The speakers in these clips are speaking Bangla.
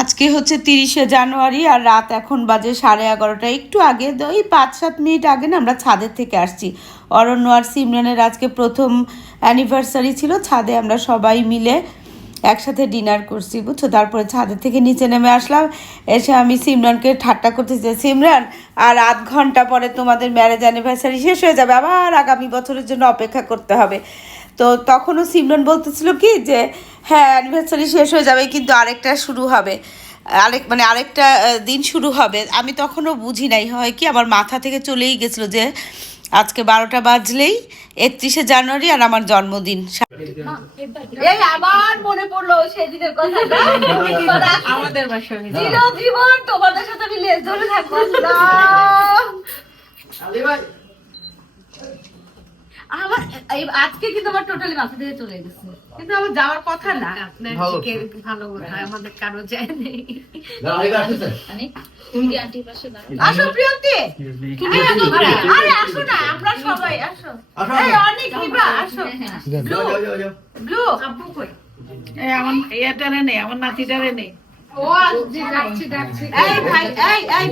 আজকে হচ্ছে তিরিশে জানুয়ারি আর রাত এখন বাজে সাড়ে এগারোটা। একটু আগে ওই পাঁচ সাত মিনিট আগে না আমরা ছাদের থেকে আসছি। অরণ্য আর সিমরানের আজকে প্রথম অ্যানিভার্সারি ছিল। ছাদে আমরা সবাই মিলে একসাথে ডিনার করছি, বুঝছ? তারপরে ছাদের থেকে নিচে নেমে আসলাম। এসে আমি সিমরানকে ঠাট্টা করতে চাই সিমরান, আর আধ ঘণ্টা পরে তোমাদের ম্যারেজ অ্যানিভার্সারি শেষ হয়ে যাবে। আবার আগামী বছরের জন্য অপেক্ষা করতে হবে। তো তখনও সিমরান বলতেছিল কি যে হ্যাঁ অ্যানিভার্সারি শেষ হয়ে যাবে কিন্তু আরেকটা শুরু হবে। আরেক মানে আরেকটা দিন শুরু হবে। আমি তখনও বুঝি নাই। হয় কি আমার মাথা থেকে চলেই গেছিল যে আজকে বারোটা বাজলেই একত্রিশে জানুয়ারি আর আমার জন্মদিন। এই আবার মনে পড়ল সেদিনের কথা। আমাদের জীবন তোমাদের সাথে আমি লেজ ধরে থাকব। না। আমার আজকে কিন্তু আমার টোটালি মাথা থেকে চলে গেছে কিন্তু আমার যাওয়ার কথা না ভালো আমাদের কারও যায় নেই আসো প্রিয়ন্তি তুমি আরে আসো না আমরা সবাই আসো এই অনেক হিবা আসো ব্লু আব্বু কই এই আমার ইয়াটারে নেই আমার নাতিটারে নেই ও আসছে যাচ্ছি যাচ্ছি এই ভাই এই এই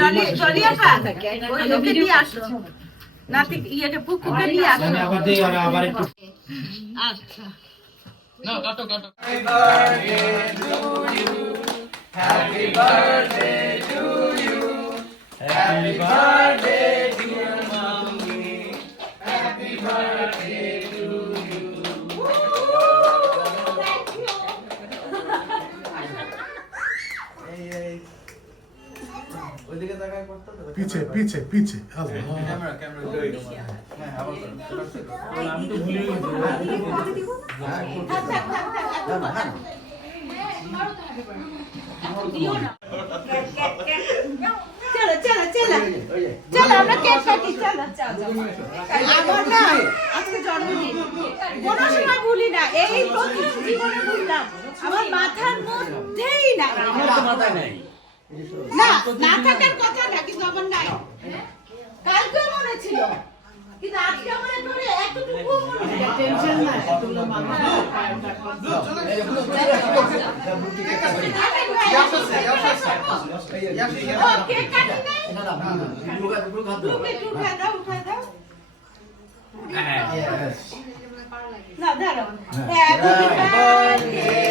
ডলি ডলি আপা ওই লোকে নিয়ে আসো নাতি ইয়েটা পুকুকে নিয়ে আসো। আবার দেই আর আবার একটু আচ্ছা। ওইদিকে তাকায় করতে পিছে পিছে হ্যাঁ, হ্যাঁ। পিছে। আমার মাথার মধ্যেই না। না না থাকার কথা না কিন্তু আমার নাই কালকেও মনে ছিল কিন্তু আজকে আমার একেবারে এতটুকু মনে। টেনশন না এতগুলো মানুষ। না, দাঁড়াও। Happy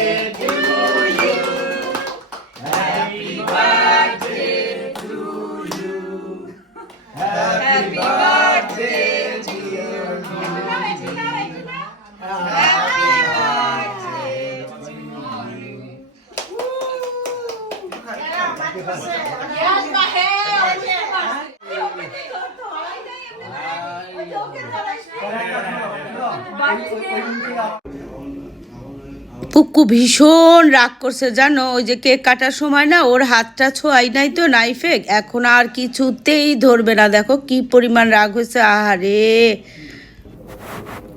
পুক্কু ভীষণ রাগ করছে, জানো? ওই যে কেক কাটার সময় না, ওর হাতটা ছোঁয়াই নাই তো নাইফে এখন আর কিছুতেই ধরবে না। দেখো কি পরিমাণ রাগ হয়েছে। আহারে।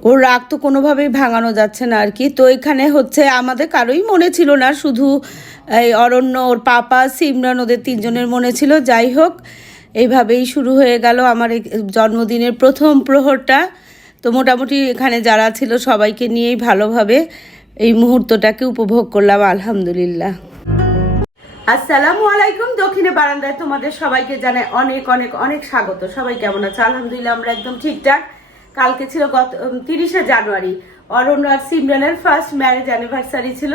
ওর রাগ তো কোনোভাবেই ভাঙানো যাচ্ছে না আর কি। তো এখানে হচ্ছে আমাদের কারোই মনে ছিল না। শুধু এই অরণ্য, ওর পাপা, সিমরান, ওদের তিনজনের মনে ছিল। যাই হোক, এইভাবেই শুরু হয়ে গেল আমার জন্মদিনের প্রথম প্রহরটা। তো মোটামুটি এখানে যারা ছিল সবাইকে নিয়েই ভালোভাবে এই মুহূর্তটাকে উপভোগ করলাম, আলহামদুলিল্লাহ। আসসালামু আলাইকুম, দক্ষিণে বারান্দায় তোমাদের সবাইকে জানাই অনেক অনেক অনেক স্বাগত। সবাই কেমন আছে? আলহামদুলিল্লাহ, আমরা একদম ঠিকঠাক। কালকে ছিল গত তিরিশে জানুয়ারি। অরণ্য আর সিমরানের ফার্স্ট ম্যারেজ অ্যানিভার্সারি ছিল।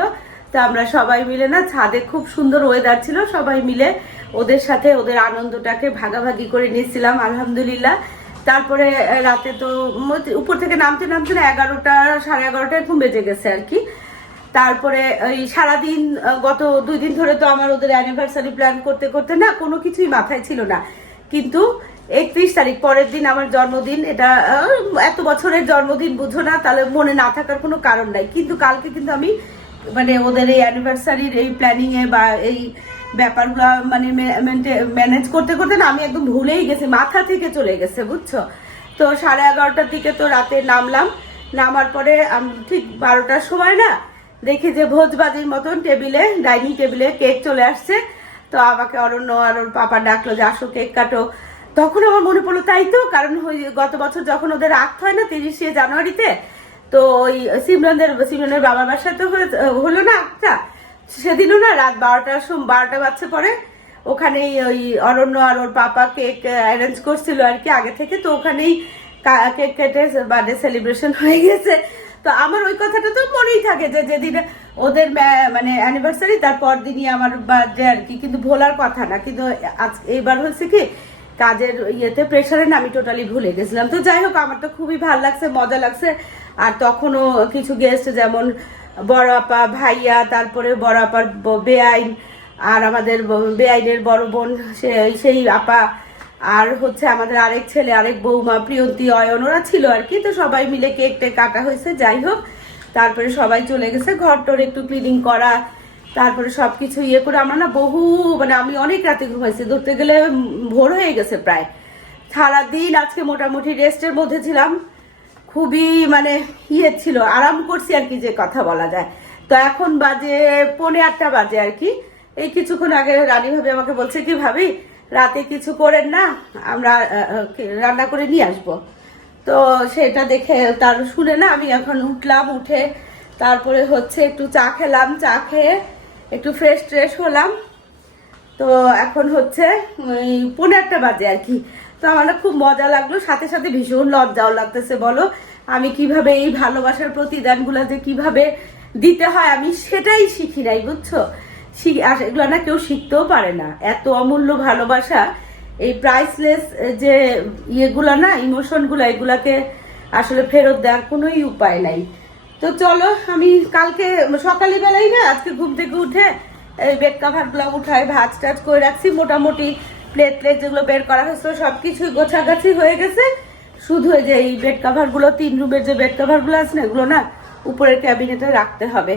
তো আমরা সবাই মিলে না ছাদে খুব সুন্দর ওয়েদার ছিল। সবাই মিলে ওদের সাথে ওদের আনন্দটাকে ভাগাভাগি করে নিয়েছিলাম, আলহামদুলিল্লাহ। তারপরে রাতে তো উপর থেকে নামতে নামতে না এগারোটা, সাড়ে এগারোটা এরকম বেজে গেছে আর কি। তারপরে ওই সারাদিন গত দুই দিন ধরে তো আমার ওদের অ্যানিভার্সারি প্ল্যান করতে করতে না কোনো কিছুই মাথায় ছিল না। কিন্তু একত্রিশ তারিখ, পরের দিন আমার জন্মদিন, এটা এত বছরের জন্মদিন, বুঝো না, তাহলে মনে না থাকার কোনো কারণ নাই। কিন্তু কালকে কিন্তু আমি মানে ওদের এই অ্যানিভার্সারির এই প্ল্যানিংয়ে বা এই ব্যাপারগুলো মানে ম্যানেজ করতে করতে না আমি একদম ভুলেই গেছি, মাথা থেকে চলে গেছে, বুঝছ? তো সাড়ে এগারোটার দিকে তো রাতে নামলাম, নামার পরে ঠিক বারোটার সময় না দেখি যে ভোজবাজির মতন টেবিলে, ডাইনিং টেবিলে কেক চলে আসছে। তো আমাকে অরণ্য আর ওর পাপা ডাকলো যে, আসো, কেক কাটো। তখন আমার মনে পড়ল, তাই তো, কারণ গত বছর যখন ওদের রাখতে হয় না, তিরিশে জানুয়ারিতে, তো ওই সিমরানদের সিমরানের বাবার বাসাতে তো হলো না আচ্ছা সেদিনও না রাত বারোটার সময়, বারোটা বাজছে পরে ওখানেই ওই অরণ্য আর ওর পাপা কেক অ্যারেঞ্জ করছিল আর কি আগে থেকে, তো ওখানেই কেক কেটে বার্থডে সেলিব্রেশন হয়ে গেছে। তো আমার ওই কথাটা তো মনেই থাকে যে যেদিন ওদের মানে অ্যানিভার্সারি তারপর দিনই আমার বার্থডে আর কি। কিন্তু ভোলার কথা না, কিন্তু আজ, এইবার হয়েছে কি, কাজের ইয়েতে প্রেশারে না আমি টোটালি ভুলে গেছিলাম। তো যাই হোক, আমার তো খুবই ভালো লাগছে, মজা লাগছে। আর তখনও কিছু গেস্ট যেমন বড় আপা ভাইয়া, তারপরে বড় আপার বেআইন, আর আমাদের বেআইনের বড় বোন সেই আপা, আর হচ্ছে আমাদের আরেক ছেলে, আরেক বৌমা, প্রিয়ন্তী, অয়ন, ওরা ছিল আর কি। তো সবাই মিলে কেক টেক কাটা হয়েছে, যাই হোক। তারপরে সবাই চলে গেছে ঘর টর একটু ক্লিনিং করা, তারপরে সব সবকিছু ইয়ে করে আমরা না বহু মানে আমি অনেক রাতে ঘুমাইছি, ধরতে গেলে ভোর হয়ে গেছে প্রায়। সারাদিন আজকে মোটামুটি রেস্টের মধ্যে ছিলাম। খুবই মানে ইয়ে ছিল, আরাম করছি আর কি যে কথা বলা যায়। তো এখন বাজে পৌনে আটটা বাজে আর কি। এই কিছুক্ষণ আগে রানী ভাবি আমাকে বলছে, কি ভাবি, রাতে কিছু করেন না? আমরা রান্না করে নিয়ে আসব। তো সেটা দেখে তার শুনে না আমি এখন উঠলাম, উঠে তারপরে হচ্ছে একটু চা খেলাম, চা খেয়ে একটু ফ্রেশ ট্রেশ হলাম। তো এখন হচ্ছে পনেরো একটা বাজে আর কি। তো আমার খুব মজা লাগল, সাথে সাথে ভীষণ লজ্জাও লাগতেছে, বলো। আমি কীভাবে এই ভালোবাসার প্রতিদানগুলো যে কীভাবে দিতে হয়, আমি সেটাই শিখি নাই, বুঝছ? এগুলো না কেউ শিখতেও পারে না। এত অমূল্য ভালোবাসা, এই প্রাইসলেস যে ইয়েগুলো না ইমোশনগুলো এগুলাকে আসলে ফেরত দেওয়ার কোনোই উপায় নাই। তো চলো, আমি কালকে সকালে বেলায় না, আজকে ঘুম থেকে উঠে, এই বেড কাভারগুলো উঠায় ভাজ টাজ করে রাখছি। মোটামুটি প্লেট প্লেট যেগুলো বের করা হয়েছিল সবকিছুই গোছাগাছি হয়ে গেছে। শুধু যে এই বেড কাভারগুলো, তিন রুমের যে বেড কাভারগুলো আছে না, এগুলো না উপরের ক্যাবিনেটে রাখতে হবে।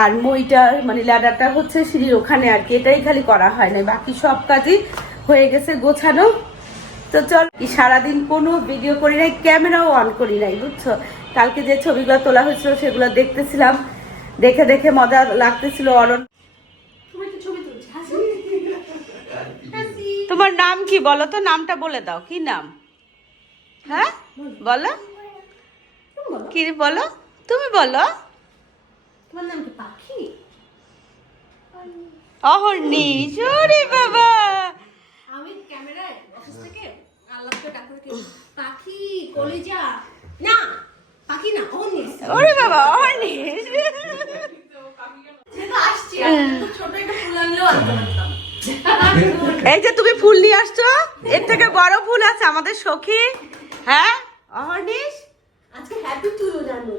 আর মইটা মানে ল্যাডারটা হচ্ছে সিঁড়ির ওখানে আর কি, এটাই খালি করা হয় না বাকি সব কাজই হয়ে গেছে গোছানো। তো চল সারাদিন কোনো ভিডিও করি নাই ক্যামেরাও অন করি নাই, বুঝছ? কালকে যে ছবিগুলো তোলা হয়েছিল, সেগুলো দেখতেছিলাম। দেখে দেখে মজা লাগতেছিল অরণ তোমার নাম কি বলো তো? নামটা বলে দাও। কি নাম? হ্যাঁ? বলো। কি বলো? তুমি বলো। তোমার নাম কি পাখি? অহর্নি। সরি বাবা। আমি ক্যামেরায় অফিস থেকে আল্লাহকে পাখি কলিজা। না পাখি না ওরে বাবা অহর্নি। আসছি ছোট একটা ফুল আনলেও আনতে পারতাম। এই যে তুমি ফুল নিয়ে আসছো এর থেকে বড় ফুল আছে আমাদের সখী। হ্যাঁ? অহর্নিশ? আজকে হ্যাপি টু ইউ জানো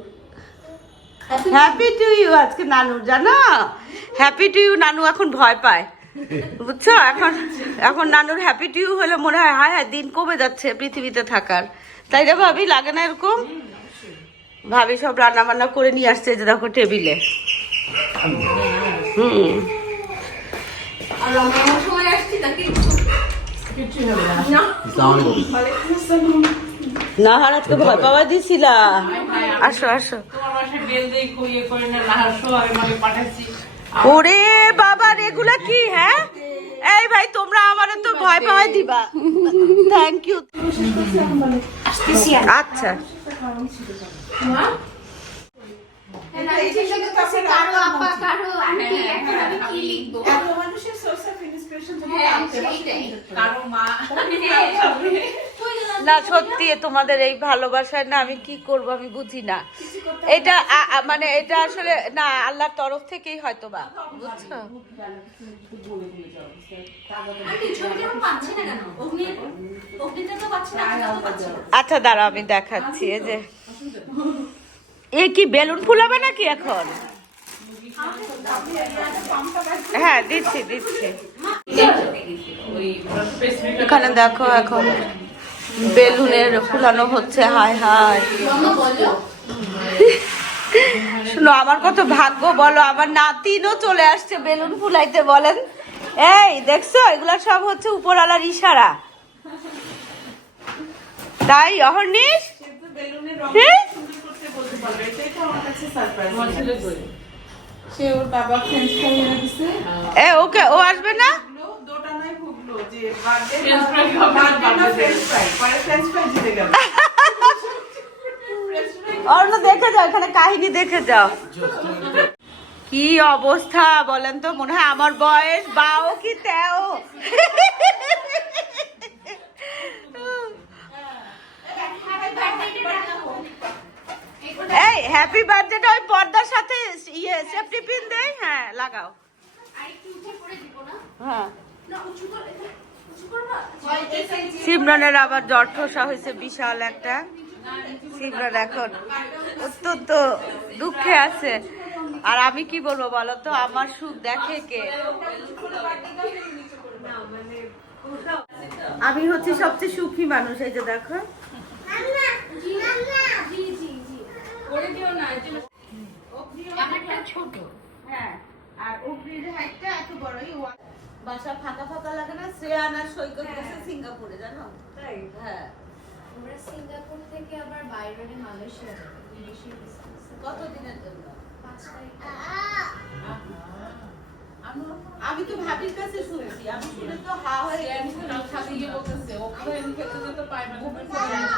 হ্যাপি টু ইউ আজকে নানু জানো? হ্যাপি টু ইউ নানু এখন ভয় পায়। বুঝছ? এখন এখন নানুর হ্যাপি টু ইউ হলে মনে হয় হায় হায় দিন কমে যাচ্ছে পৃথিবীতে থাকার। তাই রে ভাবি লাগে না এরকম? ভাবি সব রান্না বান্না করে নিয়ে আসছে যে দেখো টেবিলে। হুম। আর আমরা সময় আসছি নাকি না। হারাতকে ভয় পাওয়া দিছিলা। আসো আসো। মানে ওরে বাবা এগুলা কি হ্যাঁ? এই ভাই তোমরা আমারে তো ভয় পাওয়াই দিবা। থ্যাংক ইউ আচ্ছা। না সত্যি তোমাদের এই ভালোবাসায় না আমি কি করব আমি বুঝি না। এটা মানে এটা আসলে না আল্লাহর তরফ থেকেই হয়তো বা বুঝছ? তো পাচ্ছি না আচ্ছা দাঁড়া আমি দেখাচ্ছি এই যে। এ কি বেলুন ফুলাবে নাকি এখন? হ্যাঁ দিচ্ছি দিচ্ছি। এখানে দেখো এখন বেলুনের ফুলানো হচ্ছে হায় হায়। শুনো আমার কত ভাগ্য বলো আমার নাতিনও চলে আসছে বেলুন ফুলাইতে বলেন। এই দেখছ? এগুলা সব হচ্ছে উপরওয়ালার ইশারা। তাই অহর্নিশ? হ্যাঁ? তোমার ছেলে কই সে ওর বাবা ফ্রেঞ্চ ফ্রাই এনে দিছে এ ওকে ও আসবে না ফুগলো, দোটা যে বার্থডে French fry বার্থডে না ফ্রেঞ্চ ফ্রাই পরে ফ্রেঞ্চ ফ্রাই জিতে গেল অন্য দেখে যাও এখানে কাহিনী দেখে যাও কি অবস্থা বলেন তো মনে হয় আমার বয়স বাও কি তেও এই হ্যাপি বার্থডে ওই পর্দার সাথে ইয়ে সেফটি পিন দেই? হ্যাঁ লাগাও। হ্যাঁ। সিমরানের আবার জ্বর ঠোসা হয়েছে, বিশাল একটা। সিমরান এখন অত্যন্ত দুঃখে আছে। আর আমি কি বলব বলো তো, আমার সুখ দেখে কে? আমি হচ্ছে সবচেয়ে সুখী মানুষ, এই যে দেখো। ছোট। হ্যাঁ আর অগ্রির হাইটটা এত বড়ই বাসা ফাঁকা ফাঁকা লাগে না সৈকত গেছে সিঙ্গাপুরে জানো? তাই? হ্যাঁ। আমরা সিঙ্গাপুর থেকে আবার বাইরে মালয়েশিয়া যাব ইলিশের business এ। কত দিনের জন্য? আমি তো ভাবির কাছে শুনছি আমি শুনে তো হা হয়ে গেছি। আমি না।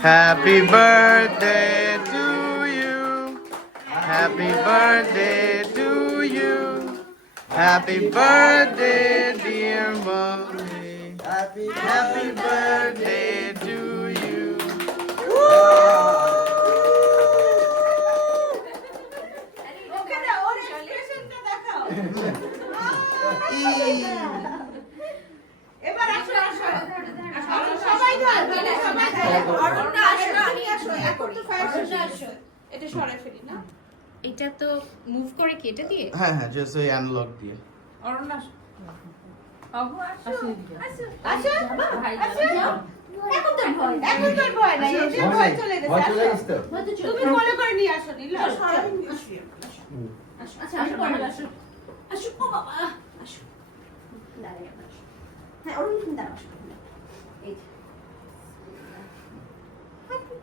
Happy birthday to you. Happy birthday to you. Happy birthday, dear mommy. Happy, happy birthday এটা সরাই ফেলি না? এটা তো মুভ করে কি এটা দিয়ে? হ্যাঁ হ্যাঁ জাস্ট ওই অ্যানালগ দিয়ে। অরণ্যা আচ্ছা আসো পরে আসো আসো ও বাবা আসো দাঁড়াই আবার আসো। হ্যাঁ অরুণ তুমি দাঁড়াও আসো। এই যে। Happy to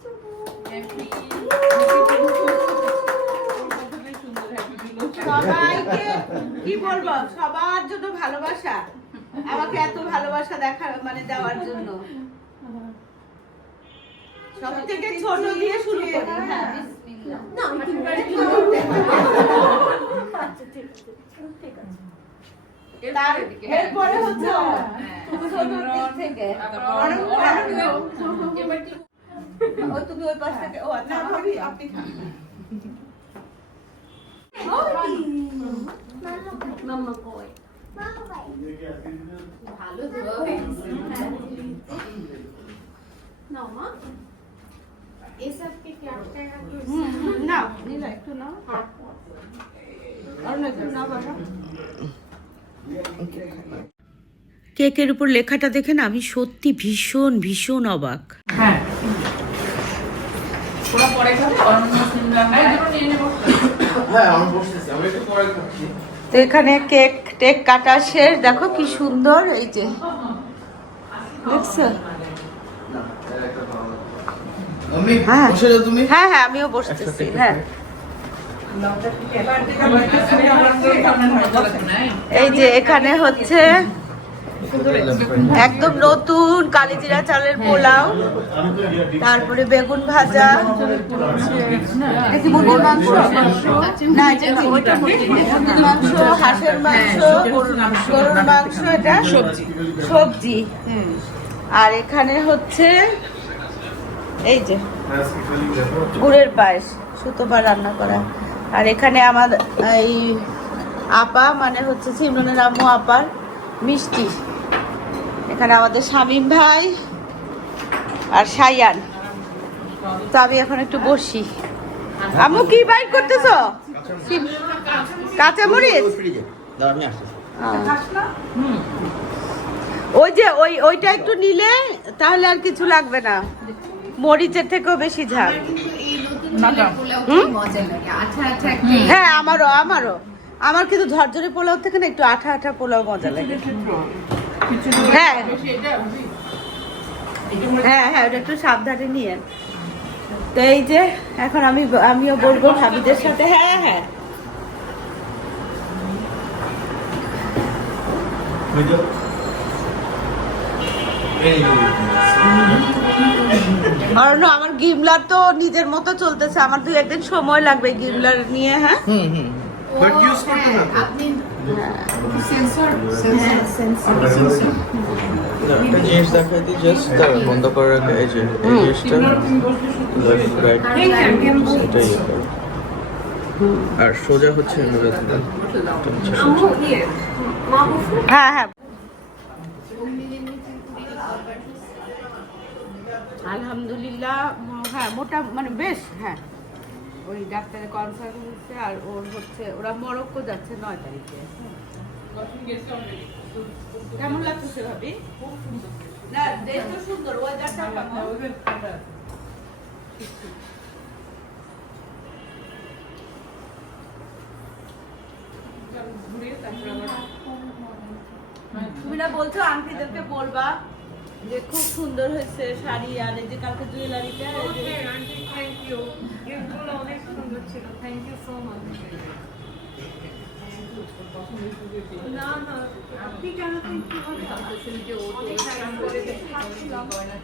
সবাইকে কি বলব? সবার জন্য ভালোবাসা। আমাকে এত ভালোবাসা দেখা মানে দেওয়ার জন্য। সব থেকে ছোট দিয়ে শুরু করি। হ্যাঁ। না? আচ্ছা ঠিক আছে ঠিক আছে। এরপরে হচ্ছে ছোট দিক থেকে। ও তুমি ওই পাশ থেকে ও আচ্ছা ভাবি আপনি খান মাম্মা কই ভালো ধোয়া হয়ে। গেছে নাও মা এসবকে ক্লাসটায় রাখি না নীলা একটু নাও অরুণ একটু নাও বাবা কেকের উপর লেখাটা দেখে না আমি সত্যি ভীষণ ভীষণ অবাক। হ্যাঁ পরে খাবে অরণ্য সিমরান নিয়ে নেব। হ্যাঁ আমি বসতেছি আমি একটু পরে খাচ্ছি তো এখানে কেক টেক কাটা শেষ। দেখো কি সুন্দর এই যে। দেখছ? হ্যাঁ। হ্যাঁ হ্যাঁ আমিও বসতেছি হ্যাঁ। এই যে এখানে হচ্ছে একদম নতুন কালিজিরা চালের পোলাও তারপরে বেগুন ভাজা। মাংস হাঁসের মাংস গরুর মাংস। এটা? সবজি। সবজি। আর এখানে হচ্ছে এই যে গুড়ের পায়েস সুতোপা রান্না করা। আর এখানে আমার এই আপা মানে হচ্ছে সিমরনের আম্মু আপার মিষ্টি। এখানে আমাদের শামীম ভাই আর সায়ান তো আমি এখন একটু বসি। আম্মু, কি বাইক করতেছ? আমি আসতেছি ওই যে, ওই, ওইটা একটু নিলে তাহলে আর কিছু লাগবে না। মরিচের থেকেও বেশি ঝাল। হ্যাঁ আমারও আমারও। আমার কিন্তু ঝরঝরে পোলাও থেকে না একটু আঠা আঠা পোলাও মজা লাগে। হ্যাঁ। হ্যাঁ হ্যাঁ ওটা একটু সাবধানে নিয়ে তো এই যে এখন আমি আমিও বলব ভাবিদের সাথে। হ্যাঁ হ্যাঁ। অরণ্য আমার গিমলার তো নিজের মতো চলতেছে। আমার দুই একদিন সময় লাগবে গিমলার নিয়ে হ্যাঁ? হুম হুম বাট ইউজ করতে না আপনি একটা জিনিস দেখাই দিই জাস্ট বন্ধ করার আগে এই যে এই জিনিসটা লেফট রাইট সেটা ইয়ে আর সোজা হচ্ছে হ্যাঁ হ্যাঁ। আলহামদুলিল্লাহ হ্যাঁ মোটা মানে বেশ হ্যাঁ। ওই ডাক্তারের কনসার্ন হচ্ছে আর ওর হচ্ছে, ওরা মরক্কো যাচ্ছে নয় তারিখে। কেমন লাগছে ভাবি না, দেশ তো সুন্দর ওয়েদারটা কেমন? তুমি না বলছো আন্টিদেরকে বলবা যে খুব সুন্দর হয়েছে শাড়ি আর এই যে কালকে জুয়েলারিটা গিফটগুলো অনেক সুন্দর ছিল। থ্যাংক ইউ সো মাচ না না আপনি কেন থ্যাংক ইউ বলতেছেন যে ও তো কাম করে দেখছিলাম অনেক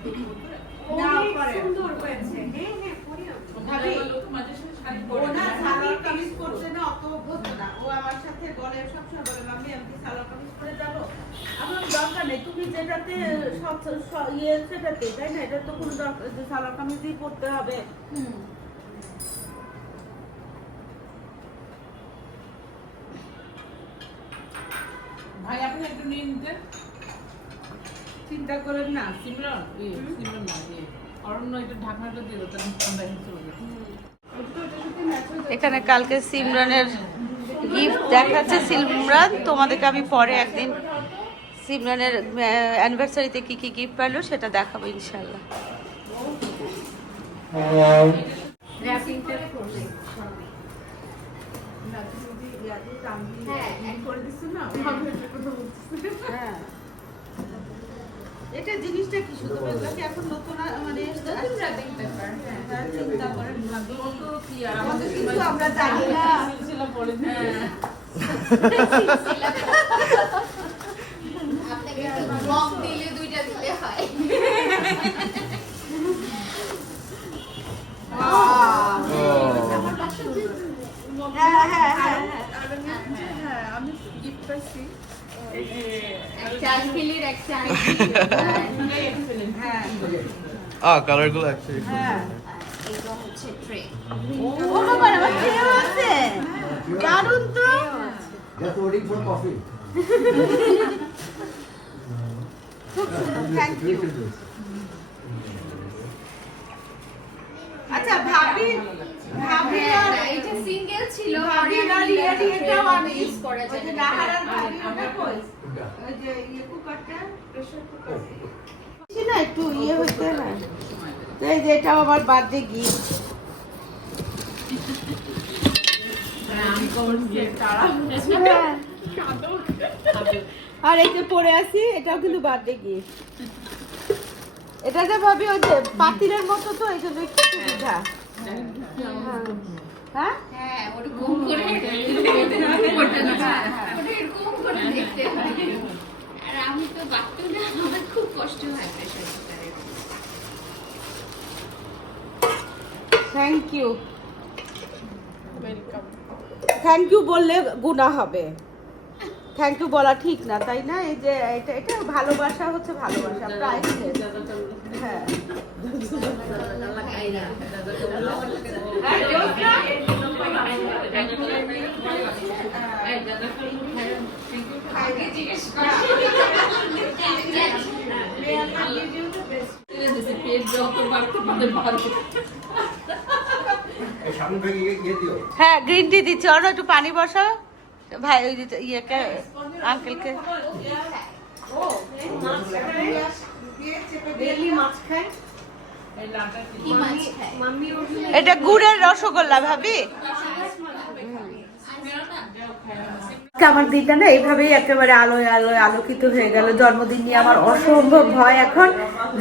সুন্দর হয়েছে। হ্যাঁ হ্যাঁ পরে ভাবি, মাঝে সাথে শাড়ি পরে। না সালোয়ার কামিজ পরছে না অত অভ্যস্ত না। ও আমার সাথে বলে সবসময় বলে মাম্মি আমি কি সালোয়ার কামিজ পরে যাব? আমার দরকার নেই। তুমি যেটাতে সব ইয়ে সেটাতে তাই না? এটা তো কোনো দরকার যে সালোয়ার কামিজই পরতে হবে আপনি একটু নিয়ে নিতে চিন্তা করেন না সিমরন সিমরন না অরণ্য একটু ঢাকনাটা দিয়ে দাও ঠান্ডা এখানে কালকে সিমরানের গিফট দেখাচ্ছে। সিমরান তোমাদেরকে আমি পরে একদিন সিমরানের অ্যানিভার্সারিতে কি কি গিফট পেল সেটা দেখাবো ইনশাল্লাহ হ্যাঁ এটা জিনিসটা কি শুধু এগুলোকে এখন নতুন মানে নতুন র্যাপিং পেপার হ্যাঁ হ্যাঁ, চিন্তা করেন ভাবি। ও তো কি আর আমাদের কিন্তু আমরা জানি না। সিলসিলা পড়ে আপনাকে মগ দিলে দুইটা দিলে হয়। হ্যাঁ হ্যাঁ হ্যাঁ। একটা আইফেলের একটা হ্যাঁ আ কালারগুলো অ্যাকচুয়ালি হ্যাঁ। এটা হচ্ছে ট্রে ও বাবা আমার খেয়েও আছে। দারুণ তো। Just waiting for coffee. খুব সুন্দর থ্যাংক ইউ আচ্ছা ভাবি ভাবি আর এটা সিঙ্গেল ছিল। ভাবি আর ইয়ে এটাও আমি ইউজ করা যায় না। নাহারার ভাবি ওটা কই? ওই যে ইয়ে কুকারটা প্রেসার কুকার না একটু ইয়ে হইতে হয় তো এই যে এটাও আমার বার্থডে গিফট। আর এই যে পরে আছি এটাও কিন্তু বার্থডে গিফট। এটা যে ভাবি ওই যে পাতিলের মতো তো এই জন্য একটু সুবিধা। হ্যাঁ? হ্যাঁ করে ওটা না এরকম করে দেখতে হয়। আমি তো বাচ্চা না আমার খুব কষ্ট হয় প্রেশার কুকারে থ্যাংক ইউ থ্যাংক ইউ বললে গুণা হবে থ্যাংক ইউ বলা ঠিক না তাই না এই যে এটা এটা ভালোবাসা হচ্ছে ভালোবাসা প্রাইসলেস হ্যাঁ হ্যাঁ গ্রিন টি দিচ্ছি। অন্য একটু পানি বসাও। ভাই ওই যে ইয়েকে আঙ্কেলকে এটা গুড়ের রসগোল্লা ভাবি। আজকে আমার দিনটা না এইভাবেই একেবারে আলোয় আলোয় আলোকিত হয়ে গেল। জন্মদিন নিয়ে আমার অসম্ভব ভয় এখন।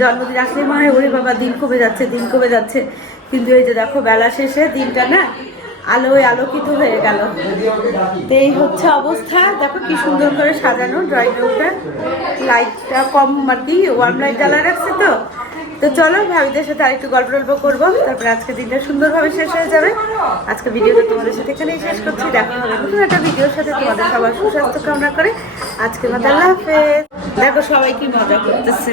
জন্মদিন আসলে মনে হয়, ওরে বাবা, দিন কমে যাচ্ছে, দিন কমে যাচ্ছে? কিন্তু এই যে দেখো, বেলা শেষে দিনটা না আলোয় আলোকিত হয়ে গেল। তো এই হচ্ছে অবস্থা। দেখো কি সুন্দর করে সাজানো ড্রয়িং রুমটা লাইটটা কম আর কি ওয়ার্ম লাইট জ্বালা রাখছে তো। তো চলো ভাবিদের সাথে আরেকটু গল্প টল্প করব। তারপরে আজকে দিনটা সুন্দরভাবে শেষ হয়ে যাবে। আজকে ভিডিওটা তোমাদের সাথে এখানেই শেষ করছি। দেখো নতুন একটা ভিডিওর সাথে। তোমাদের সবার সুস্বাস্থ্য কামনা করে আজকে মতো আল্লাহ হাফেজ। দেখো সবাই কি মজা করতেছে।